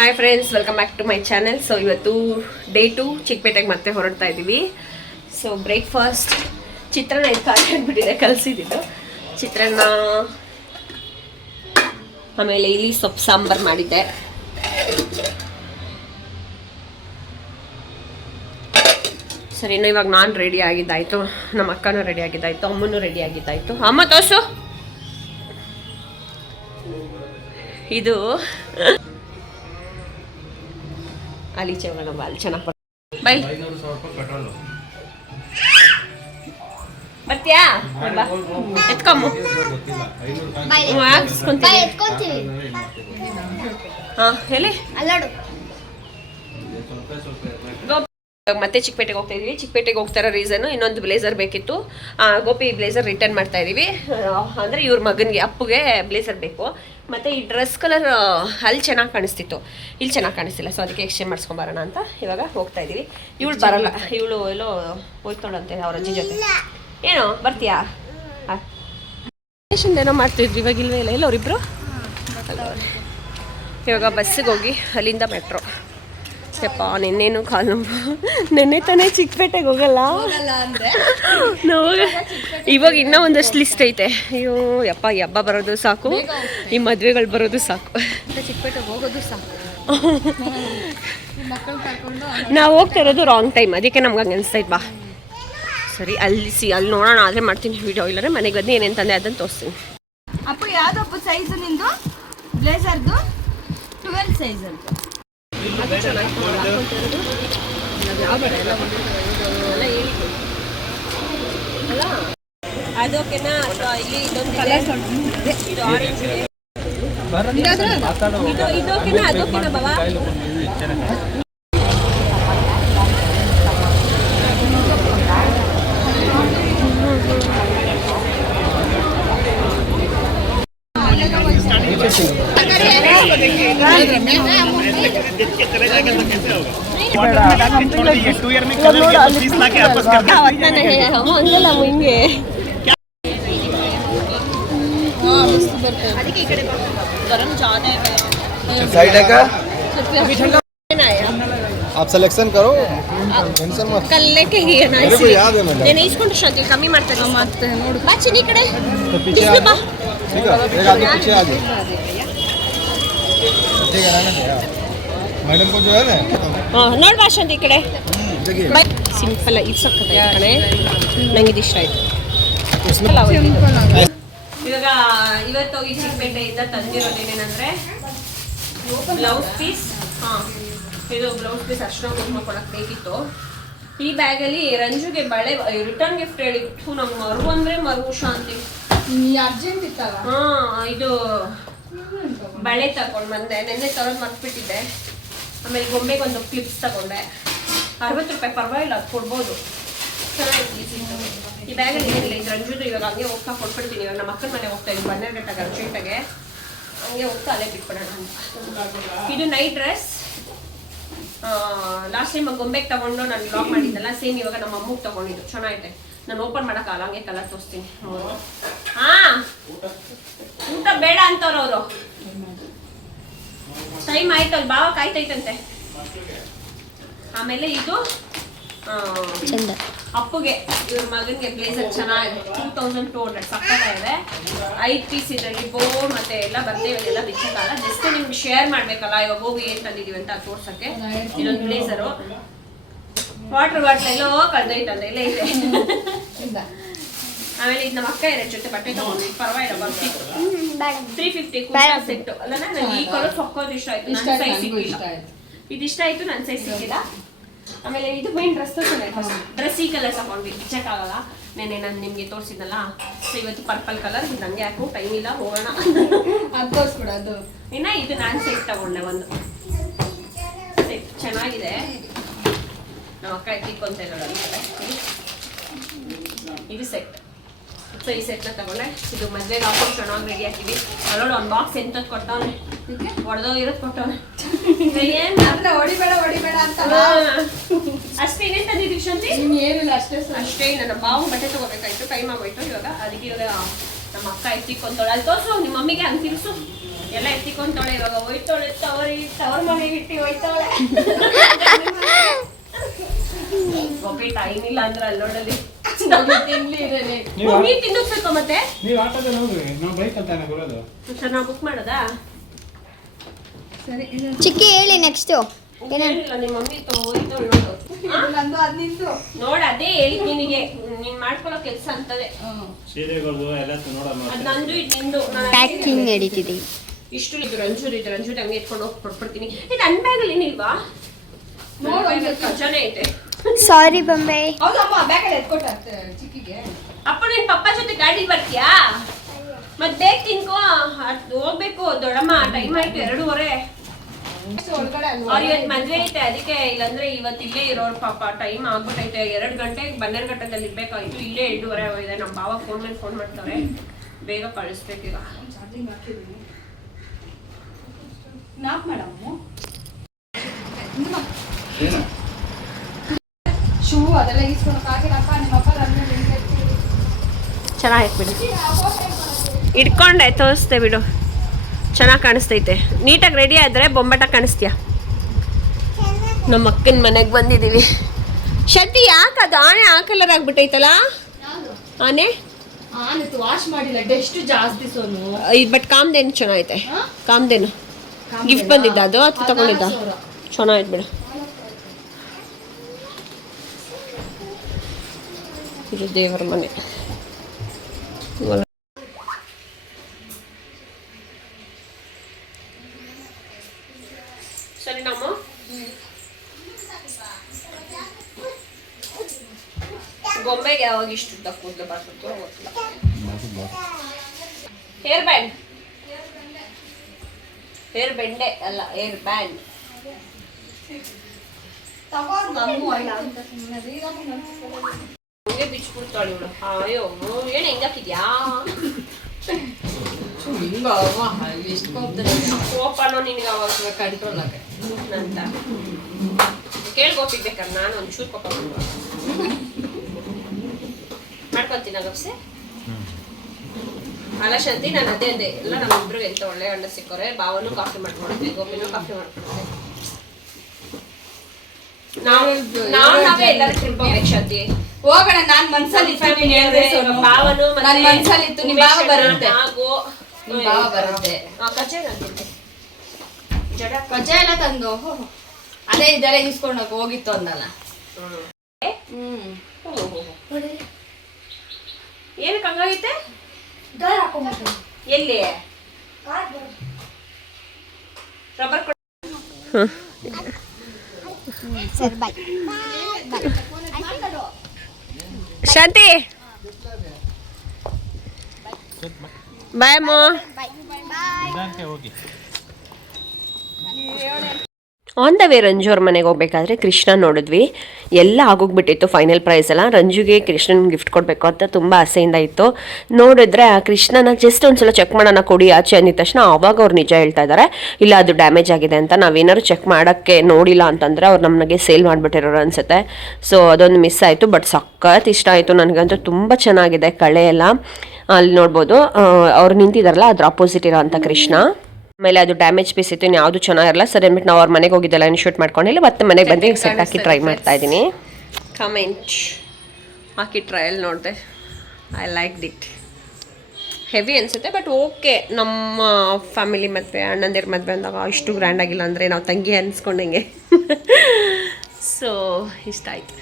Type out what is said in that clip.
Hi friends, welcome back to my channel. So ಇವತ್ತು day 2 ಚಿಕ್ಕಪೇಟೆಗೆ ಮತ್ತೆ ಹೊರಡ್ತಾ ಇದ್ದೀವಿ. ಸೊ ಬ್ರೇಕ್ಫಾಸ್ಟ್ ಚಿತ್ರಾನ್ನ ಇದು ಕಾಯ್ಬಿಟ್ಟಿದೆ, ಕಲಸಿದ್ದು ಚಿತ್ರಾನ್ನ. ಆಮೇಲೆ ಇಲ್ಲಿ ಸೊಪ್ಪು ಸಾಂಬಾರು ಮಾಡಿದ್ದೆ. ಸರಿ, ಇನ್ನು ಇವಾಗ ನಾನು ರೆಡಿ ಆಗಿದ್ದಾಯಿತು, ನಮ್ಮ ಅಕ್ಕನೂ ರೆಡಿ ಆಗಿದ್ದಾಯಿತು, ಅಮ್ಮನೂ ರೆಡಿ ಆಗಿದ್ದಾಯಿತು. ಅಮ್ಮ ತೋಸು, ಇದು ಆಲೀಚೆ ಹೋಗೋಣ ಬಾ, ಅಲ್ಲಿ ಚೆನ್ನಾಗಿ ಬೈ. ಬರ್ತೀಯಾ? ಎತ್ಕೊಂಬ ಹಾಂ ಹೇಳಿ. ಮತ್ತೆ ಚಿಕ್ಕಪೇಟೆಗೆ ಹೋಗ್ತಾ ಇದೀವಿ. ಚಿಕ್ಕಪೇಟೆಗೆ ಹೋಗ್ತಾ ಇರೋ ರೀಸನ್, ಇನ್ನೊಂದು ಬ್ಲೇಸರ್ ಬೇಕಿತ್ತು. ಗೋಪಿ ಬ್ಲೇಸರ್ ರಿಟರ್ನ್ ಮಾಡ್ತಾ ಇದೀವಿ. ಅಂದರೆ ಇವ್ರ ಮಗನಿಗೆ, ಅಪ್ಪುಗೆ ಬ್ಲೇಸರ್ ಬೇಕು. ಮತ್ತು ಈ ಡ್ರೆಸ್ ಕಲರ್ ಅಲ್ಲಿ ಚೆನ್ನಾಗಿ ಕಾಣಿಸ್ತಿತ್ತು, ಇಲ್ಲಿ ಚೆನ್ನಾಗಿ ಕಾಣಿಸ್ತಿಲ್ಲ. ಸೊ ಅದಕ್ಕೆ ಎಕ್ಸ್ಚೇಂಜ್ ಮಾಡಿಸ್ಕೊಂಬರೋಣ ಅಂತ ಇವಾಗ ಹೋಗ್ತಾ ಇದ್ದೀವಿ. ಇವಳು ಬರಲ್ಲ, ಇವಳು ಎಲ್ಲೋ ಹೋಯ್ತಾಳಂತೆ ಅವ್ರ ಅಜ್ಜಿ ಜೊತೆ. ಏನೋ ಬರ್ತೀಯಾ? ಏನೋ ಮಾಡ್ತಿದ್ವಿ, ಇವಾಗ ಇಲ್ವೇ ಇಲ್ಲ. ಎಲ್ಲವ್ರಿಬ್ರು ಇವಾಗ ಬಸ್ಸಿಗೆ ಹೋಗಿ ಅಲ್ಲಿಂದ ಮೆಟ್ರೋ. ಯಪ್ಪ, ನಿನ್ನೇನು ಕಾಲು ನೆನ್ನೆ ತಾನೇ ಚಿಕ್ಕಪೇಟೆಗೆ ಹೋಗಲ್ಲ ಇವಾಗ ಇನ್ನೂ ಒಂದಷ್ಟು ಲಿಸ್ಟ್ ಐತೆ. ಅಯ್ಯೋ ಯಪ್ಪ, ಈ ಹಬ್ಬ ಬರೋದು ಸಾಕು, ಈ ಮದುವೆಗಳು ಬರೋದು ಸಾಕು, ಚಿಕ್ಕಪೇಟೆಗೆ ಹೋಗೋದು ಸಾಕು. ನಾವು ಹೋಗ್ತಾ ಇರೋದು ರಾಂಗ್ ಟೈಮ್, ಅದಕ್ಕೆ ನಮ್ಗೆ ಹಂಗೆ ಅನಿಸ್ತೈತೆ. ಬಾ ಸರಿ, ಅಲ್ಲಿ ನೋಡೋಣ. ಆದರೆ ಮಾಡ್ತೀನಿ ವಿಡಿಯೋ, ಇಲ್ಲರೆ ಮನೆಗೆ ಬಂದು ಏನೇನು ತಂದೆ ಅದನ್ನು ತೋರಿಸ್ತೀನಿ. ಅಪ್ಪ ಯಾವುದಪ್ಪ ಸೈಜು ನಿಂದು ಬ್ಲೇಸರ್ದು? 12 ಸೈಜ್ ಅಂತ. ಅದೋಕೆನಾ? ಇಲ್ಲಿ ಇದೊಂದು ಕಲರ್, ಇದು ಆರೆಂಜ್, ಇದೋಕೆನಾ? ಅದೋಕೆನಾ ಬಾಬಾ? साइड है क्या? आप सिलेक्शन करो, टेंशन मत. कल लेके ही है ना, मेरे को याद है. मैंने इसको शादी कमी ಮಾಡ್ತಾರೆ ನೋಡು. ಬಾಚಿ ಈ ಕಡೆ तो पीछे आ जाओ. ठीक है, एक आदमी पीछे आ जाओ. ठीक है ना यार, मैडम को जो है ना. ಹಾं ನೋಡು ಬಾಶಂತಿ ಈ ಕಡೆ. ಸಿಂಪಲ್ ಆಗಿ ಸಕ್ಕತ್ತೆ ಕಣೆ, ನನಗೆ ಇದು ಇಷ್ಟ ಆಯ್ತು. ಇವಾಗ ಇವತ್ತು ಈ ಚಿಕ್ಕಪೇಟೆಯಿಂದ ತಂದಿರೋದೇನೇನಂದ್ರೆ ಬ್ಲೌಸ್ ಪೀಸ್. ಹಾಂ, ಇದು ಬ್ಲೌಸ್ ಪೀಸ್ ಅರ್ಶಿನ ಕುಂಕುಮ ಕೊಡಕ್ಕೆ ಬೇಕಿತ್ತು. ಈ ಬ್ಯಾಗಲ್ಲಿ ರಂಜುಗೆ ಬಳೆ ರಿಟರ್ನ್ ಗಿಫ್ಟ್ ಹೇಳಿತ್ತು. ನಮ್ಗೆ ಮರು ಅಂದರೆ ಮರು ಶಾಂತಿ ಅರ್ಜೆಂಟ್ ಇತ್ತಲ್ಲ. ಹಾಂ, ಇದು ಬಳೆ ತಗೊಂಡು ಬಂದೆ, ನೆನ್ನೆ ತರೋದು ಮರ್ತ್ಬಿಟ್ಟಿದ್ದೆ. ಆಮೇಲೆ ಗೊಂಬೆಗೆ ಒಂದು ಕ್ಲಿಪ್ಸ್ ತಗೊಂಡೆ, 60 ರೂಪಾಯಿ, ಪರವಾಗಿಲ್ಲ, ಅದು ಕೊಡ್ಬೋದು, ಚೆನ್ನಾಗಿತ್ತು. ಈ ಬ್ಯಾಗಲ್ಲಿ ಏನಿಲ್ಲ, ಇದು ರಂಜುದು. ಇವಾಗ ಹಂಗೆ ಹೋಗ್ತಾ ಕೊಟ್ಬಿಡ್ತೀನಿ. ಇವಾಗ ನಮ್ಮ ಅಕ್ಕನ ಮನೆ ಹೋಗ್ತಾ ಇದ್ವಿ ಬನ್ನೇರ್ಘಟ್ಟಾಗ ಅರ್ಜೆಂಟಾಗೆ, ಹಂಗೆ ಹೋಗ್ತಾ ಅಲ್ಲೇ ಬಿಟ್ಬಿಡೋಣ ಅಂತ. ಇದು ನೈಟ್ ಡ್ರೆಸ್. ಲಾಸ್ಟ್ ಟೈಮ್ ಗೊಂಬೆಗೆ ತಗೊಂಡು ನಾನು ಬ್ಲಾಗ್ ಮಾಡಿದ್ದಲ್ಲ, ಸೇಮ್ ಇವಾಗ ನಮ್ಮ ಅಮ್ಮಗೆ ತಗೊಂಡಿದ್ದು. ಚೆನ್ನಾಗಿದೆ, ನಾನು ಓಪನ್ ಮಾಡೋಕ್ಕಾಗಲ್ಲ, ಹಂಗೆ ಕಲರ್ ತೋರಿಸ್ತೀನಿ. ಹಾಂ, ಊಟ ಬೇಡ ಅಂತವ್ರು ಅವರು. ಟೈಮ್ ಆಯ್ತಲ್ಲ, ಬಾವ ಕಾಯ್ತೈತಂತೆ. ಆಮೇಲೆ ಇದು ಚಂದ ಅಪ್ಪುಗೆ, ಇವ್ರ ಮಗನಿಗೆ ಬ್ಲೇಸರ್ ಚೆನ್ನಾಗಿದೆ. 2200 ಸಕ್ಕತ್ತಾಗಿದೆ. 5 ಪೀಸ್ ಇದರಲ್ಲಿ ಬೋ ಮತ್ತೆ ಎಲ್ಲ ಬರ್ದೇವೆಲ್ಲ ಬಿಚ್ಚಕ್ಕಾಗಲ್ಲ. ಜಸ್ಟ್ ನಿಮ್ಗೆ ಶೇರ್ ಮಾಡ್ಬೇಕಲ್ಲ, ಇವಾಗ ಹೋಗಿ ಏನ್ ತಂದಿದೀವಿ ಅಂತ ತೋರ್ಸಕ್ಕೆ. ಇದೊಂದು ಬ್ಲೇಸರು. ವಾಟರ್ ಬಾಟ್ಲ್ ಎಲ್ಲೋ ಕಳ್ದೈತಂದ್ರೆ ಇಲ್ಲೇ ಇದೆ. ಆಮೇಲೆ ಇದು ನಮ್ಮ ಅಕ್ಕ ಎರಡು ಜೊತೆ ಬಟ್ಟೆ ತಗೊಂಡು, ಪರವಾಗಿಲ್ಲ, ಬರ್ತಿತ್ತು. 350 ಸೆಟ್ ಅಲ್ಲ. ನನಗೆ ಈ ಕಲರ್ ಸೊಕ್ಕೋದು ಇಷ್ಟ ಆಯ್ತು, ನನ್ನ ಸೈಜ್ ಸಿಕ್ಕಿಲ್ಲ. ಇದು ಇಷ್ಟ ಆಯ್ತು, ನನ್ನ ಸೈಜ್ ಸಿಕ್ಕಿಲ್ಲ. ಆಮೇಲೆ ಇದು ಮೇನ್ ಡ್ರೆಸ್ ಚೆನ್ನಾಗಿ, ಡ್ರೆಸ್ ಈ ಕಲರ್ ತಗೊಂಡ್ವಿ, ಬಿಚ್ಚಕ್ಕಾಗಲ್ಲ. ನೆನೆ ನಾನು ನಿಮಗೆ ತೋರಿಸಿದ್ನಲ್ಲ. ಸೊ ಇವತ್ತು ಪರ್ಪಲ್ ಕಲರ್, ಇದು ನನಗೆ ಯಾಕೋ ಟೈಮ್ ಇಲ್ಲ, ಹೋಗೋಣ ಅದು ತೋರಿಸ್ಬಿಡ. ಅದು ಇನ್ನ ಇದು ನಾನು ಸೆಟ್ ತಗೊಂಡೆ, ಒಂದು ಸೆಟ್ ಚೆನ್ನಾಗಿದೆ. ನಮ್ಮ ಅಕ್ಕ ಎತ್ತಿಕೊಂತ ಇರೋಲ್ಲ, ಇದು ಸೆಟ್. ಸೊ ಈ ಸೆಟ್ನ ತಗೊಂಡೆ. ಇದು ಮದುವೆಗೆ ಹಾಕೊಂಡು ಚೆನ್ನಾಗಿ ರೆಡಿ ಆಗ್ತೀವಿ. ಅಲ್ಲೋಡು ಒಂದು ಬಾಕ್ಸ್ ಎಂತದ್ದು ಕೊಟ್ಟವನೆ, ಹೊಡೆದೋಗಿರೋದು ಕೊಟ್ಟವನೆ. ಹೊಡಿಬೇಡ ಅಂತ ಅಷ್ಟೇ. ಏನೇನು ತಂದಿದ್ದೀವಿ ಶಾಂತಿ? ಏನಿಲ್ಲ, ಅಷ್ಟೇ. ನನ್ನ ಬಾವು ಬಟ್ಟೆ ತಗೋಬೇಕಾಯ್ತು, ಟೈಮ್ ಆಗೋಯ್ತು. ಇವಾಗ ಅದಕ್ಕೆ ಇವಾಗ ನಮ್ಮ ಅಕ್ಕ ಎತ್ತಿಕೊಂತವಳೆ. ಅಲ್ಲಿ ತೋರಿಸು, ನಿಮ್ಮ ಮಮ್ಮಿಗೆ ಹಂಗೆ ತಿರ್ಸು. ಎಲ್ಲ ಎತ್ತಿಕೊಂತವಳೆ. ಇವಾಗ ಹೋಯ್ತವಳೆ ತವರ್ ಮನೆ ಗಿಟ್ಟಿ ಹೋಯ್ತಾಳೆ ಗೋಪಿ ಟೈಮ್ ಇಲ್ಲ ಅಂದ್ರೆ ಅಲ್ಲೋಡಲ್ಲಿ ನೀನ್ ತಿನ್ನೋಕ್ಬೇಕು ಮತ್ತೆ ನೀವು ಆಟೋದಲ್ಲಿ ಹೋಗ್ರಿ ನಾವು ಬೈಕ್ ಅಂತಾನೆ ಬರೋದು ಸರ್ ನಾವು ಬುಕ್ ಮಾಡೋದಾ ಸರಿ ಚಿಕ್ಕಿ ಹೇಳಿ ನೆಕ್ಸ್ಟು ಏನಿಲ್ಲ ನಿಮ್ಮ ಮಮ್ಮಿ ಹೋಯ್ತವಳು ನೋಡು ನಂದು ಅದು ನಿಂದು ನೋಡ ಅದೇ ಹೇಳಿ ನಿನಗೆ ನೀನ್ ಮಾಡ್ಕೊಳ್ಳೋ ಕೆಲಸ ಅಂತದೆ ಸೀರೆಗಳು ಎಲ್ಲ ನೋಡೋಣ ಅದ್ ನಂದು ಇದು ನಿಂದು ಪ್ಯಾಕಿಂಗ್ ನಡೀತಿದೆ. ಇಷ್ಟು ಇದು ರಂಜೂರ್ ಹಂಗೆ ಎತ್ಕೊಂಡು ಹೋಗಿ ಕೊಟ್ಬಿಡ್ತೀನಿ ಇದು ನನ್ನ ಬ್ಯಾಗಲ್ಲಿ ಏನಿಲ್ವಾ ನೋಡು ಖಜಾನೆ ಐತೆ ಸಾರಿ ಬೊಂಬೆ. ಹೌದಮ್ಮ ಬ್ಯಾಗಲ್ಲಿ ಎತ್ಕೊಟ್ಟ ಚಿಕ್ಕಿಗೆ ಅಪ್ಪ ನಿನ್ ಪಪ್ಪ ಜೊತೆ ಗಾಡಿ ಬರ್ತೀಯಾ ಮತ್ ಬೇಗ ತಿನ್ಕೋ ಹೋಗ್ಬೇಕು ದೊಡ್ಡಮ್ಮ ಟೈಮ್ ಆಯ್ತು 2:30 ಒಳಗಡೆ ಅವ್ರ ಇವತ್ತು ಮದ್ವೆ ಐತೆ ಅದಕ್ಕೆ ಇಲ್ಲಾಂದ್ರೆ ಇವತ್ತು ಇಲ್ಲೇ ಇರೋರು ಪಾಪ ಟೈಮ್ ಆಗ್ಬಿಟ್ಟೈತೆ 2 ಗಂಟೆಗೆ ಬನ್ನೇರುಘಟ್ಟದಲ್ಲಿ ಇರ್ಬೇಕಾಯ್ತು ಇಲ್ಲೇ 2:30 ಆಗಿದೆ ನಮ್ಮ ಬಾವ ಫೋನ್ ಮೇಲೆ ಫೋನ್ ಮಾಡ್ತಾರೆ ಬೇಗ ಕಳಿಸ್ಬೇಕೀಗ ನಾಪ್ ಮಾಡಮ್ಮ ಶೂ ಅದೆಲ್ಲ ಈಸ್ಕೊಳಕ್ಕಾಗಿಲ್ಲಪ್ಪ ನಿಮ್ಮಪ್ಪ ಚೆನ್ನಾಗಿ ಬಿಡು ಇಟ್ಕೊಂಡೆ ತೋರಿಸ್ತೆ ಬಿಡು ಚೆನ್ನಾಗಿ ಕಾಣಿಸ್ತೈತೆ ನೀಟಾಗಿ ರೆಡಿ ಆದರೆ ಬೊಂಬಾಟ ಕಾಣಿಸ್ತೀಯ ನಮ್ಮ ಅಕ್ಕನ ಮನೆಗೆ ಬಂದಿದ್ದೀವಿ ಶೆಟ್ಟಿ ಯಾಕೆ ಅದು ಆನೆ ಆ ಕಲರ್ ಆಗ್ಬಿಟ್ಟೈತಲ್ಲ ಆನೆ ವಾಶ್ ಮಾಡಿಲ್ಲ ಡಸ್ಟ್ ಜಾಸ್ತಿ ಸೋನು ಇದು ಬಟ್ ಕಾಮ್ದೇನು ಚೆನ್ನಾಗೈತೆ ಕಾಮ್ದೇನು ಗಿಫ್ಟ್ ಬಂದಿದ್ದ ಅದು ಅಥವಾ ತಗೊಂಡಿದ್ದ ಚೆನ್ನಾಗೈತೆ ಬಿಡು ಇದು ದೇವರ ಮನೆ ಸರಿ ನಮ್ಮ ಗೊಂಬೆಗೆ ಯಾವಾಗ ಇಷ್ಟು ಉದ್ದ ಕೂದಲು ಬರ್ತೋ ಗೊತ್ತಿಲ್ಲ ಹೇರ್ ಬ್ಯಾಂಡ್ ಹೇರ್ ಬೆಂಡೆ ಅಲ್ಲ ಹೇರ್ ಬ್ಯಾಂಡ್ ಹಂಗೆ ಬಿಚ್ಬಿಡ್ತಾಳೆ ಇವಳು ಅಯ್ಯೋ ಏನು ಹೆಂಗಾಕಿದ್ಯಾ ಕೋಪನೋ ನಿನಗೆ ಅವಾಗ ಕಂಟ್ರೋಲ್ ಆಗ ಅಂತ ಕೇಳ್ಕೊತಿರ್ಬೇಕಾದ್ರೆ ನಾನು ಒಂಚೂರು ಕೋಪ ಮಾಡ್ಕೊತೀನಿ ಗಪ್ಸೆ ಅಲ್ಲ ಶಾಂತಿ ನಾನು ಅದೇ ಅಂದೆ ಎಲ್ಲ ನಮ್ಮಿಬ್ರಿಗೆ ಎಂತ ಒಳ್ಳೆ ಗಂಡ ಸಿಕ್ಕೋರೆ ಬಾವನು ಕಾಫಿ ಮಾಡ್ಕೊಡುತ್ತೆ ಗೋಪಿನೂ ಕಾಫಿ ಮಾಡ್ಕೊಡುತ್ತೆ ನಾವೇ ಎಲ್ಲರೂ ಟ್ರಿಪ್ ಹೋಗ್ಬೇಕು ಶಾಂತಿ ಹೋಗೋಣ ನಾನ್ ಮನ್ಸಲ್ಲಿ ಬಾವನು ನನ್ ಮನ್ಸಲ್ಲಿ ಇತ್ತು ನಿಮ್ ಬಾವ ಬರುತ್ತೆ ಹಾಗೂ ನಿಮ್ ಬಾವ ಬರುತ್ತೆ ಕಜ್ಜಾಯ ಅಂತಿದ್ದೆ ಜಡ ಕಜ್ಜಾಯ ಎಲ್ಲ ತಂದು ಅದೇ ಇದೆಲ್ಲ ಇಸ್ಕೊಂಡು ಹೋಗಿತ್ತು ಅಂದಲ್ಲ ಏನಕ್ಕೆ ಹಂಗಾಗೈತೆ ಎಲ್ಲಿ ರಬ್ಬರ್ ಸರ್ ಬಾಯ್ ಶಾಂತಿ ಬಾಯ್ ಅಮ್ಮ ಹೋಗಿ ಆನ್ ದ ವೇ ರಂಜು ಅವ್ರ ಮನೆಗೆ ಹೋಗ್ಬೇಕಾದ್ರೆ ಕೃಷ್ಣ ನೋಡಿದ್ವಿ ಎಲ್ಲ ಆಗೋಗ್ಬಿಟ್ಟಿತ್ತು ಫೈನಲ್ ಪ್ರೈಸ್ ಎಲ್ಲ ರಂಜುಗೆ ಕೃಷ್ಣನ್ ಗಿಫ್ಟ್ ಕೊಡಬೇಕು ಅಂತ ತುಂಬ ಆಸೆಯಿಂದ ಇತ್ತು ನೋಡಿದ್ರೆ ಆ ಕೃಷ್ಣನ ಜಸ್ಟ್ ಒಂದ್ಸಲ ಚೆಕ್ ಮಾಡೋಣ ಕೊಡಿ ಆಚೆ ಅಂದಿದ ತಕ್ಷಣ ಆವಾಗ ಅವ್ರು ನಿಜ ಹೇಳ್ತಾ ಇದ್ದಾರೆ ಇಲ್ಲ ಅದು ಡ್ಯಾಮೇಜ್ ಆಗಿದೆ ಅಂತ ನಾವೇನಾದ್ರು ಚೆಕ್ ಮಾಡೋಕ್ಕೆ ನೋಡಿಲ್ಲ ಅಂತಂದರೆ ಅವ್ರು ನಮಗೆ ಸೇಲ್ ಮಾಡಿಬಿಟ್ಟಿರೋರು ಅನಿಸುತ್ತೆ ಸೊ ಅದೊಂದು ಮಿಸ್ ಆಯಿತು ಬಟ್ ಸಖತ್ ಇಷ್ಟ ಆಯಿತು ನನಗಂತೂ ತುಂಬ ಚೆನ್ನಾಗಿದೆ ಕಳೆ ಎಲ್ಲ ಅಲ್ಲಿ ನೋಡ್ಬೋದು ಅವ್ರು ನಿಂತಿದ್ದಾರಲ್ಲ ಅದ್ರ ಆಪೋಸಿಟ್ ಇರೋ ಅಂಥ ಕೃಷ್ಣ ಆಮೇಲೆ ಅದು ಡ್ಯಾಮೇಜ್ ಪೀಸ್ ಇತ್ತು ಯಾವುದು ಚೆನ್ನಾಗಿರಲ್ಲ ಸರಿ ಅಂದ್ಬಿಟ್ಟು ನಾವು ಅವ್ರ ಮನೆಗೆ ಹೋಗಿದ್ದೆಲ್ಲ ಶೂಟ್ ಮಾಡ್ಕೊಂಡಿಲ್ಲ ಮತ್ತೆ ಮನೆಗೆ ಬಂದು ಈಗ ಸೆಟ್ ಹಾಕಿ ಟ್ರೈ ಮಾಡ್ತಾ ಇದ್ದೀನಿ ಕಮೆಂಟ್ ಹಾಕಿ ಟ್ರಯಲ್ ನೋಡಿದೆ ಐ ಲೈಕ್ ಇಟ್ ಹೆವಿ ಅನಿಸುತ್ತೆ ಬಟ್ ಓಕೆ ನಮ್ಮ ಫ್ಯಾಮಿಲಿ ಮದುವೆ ಅಣ್ಣಂದಿರ ಮದುವೆ ಅಂದಾಗ ಇಷ್ಟು ಗ್ರ್ಯಾಂಡ್ ಆಗಿಲ್ಲ ಅಂದರೆ ನಾವು ತಂಗಿ ಅನ್ಸ್ಕೊಂಡಂಗೆ ಸೊ ಇಷ್ಟ ಆಯ್ತು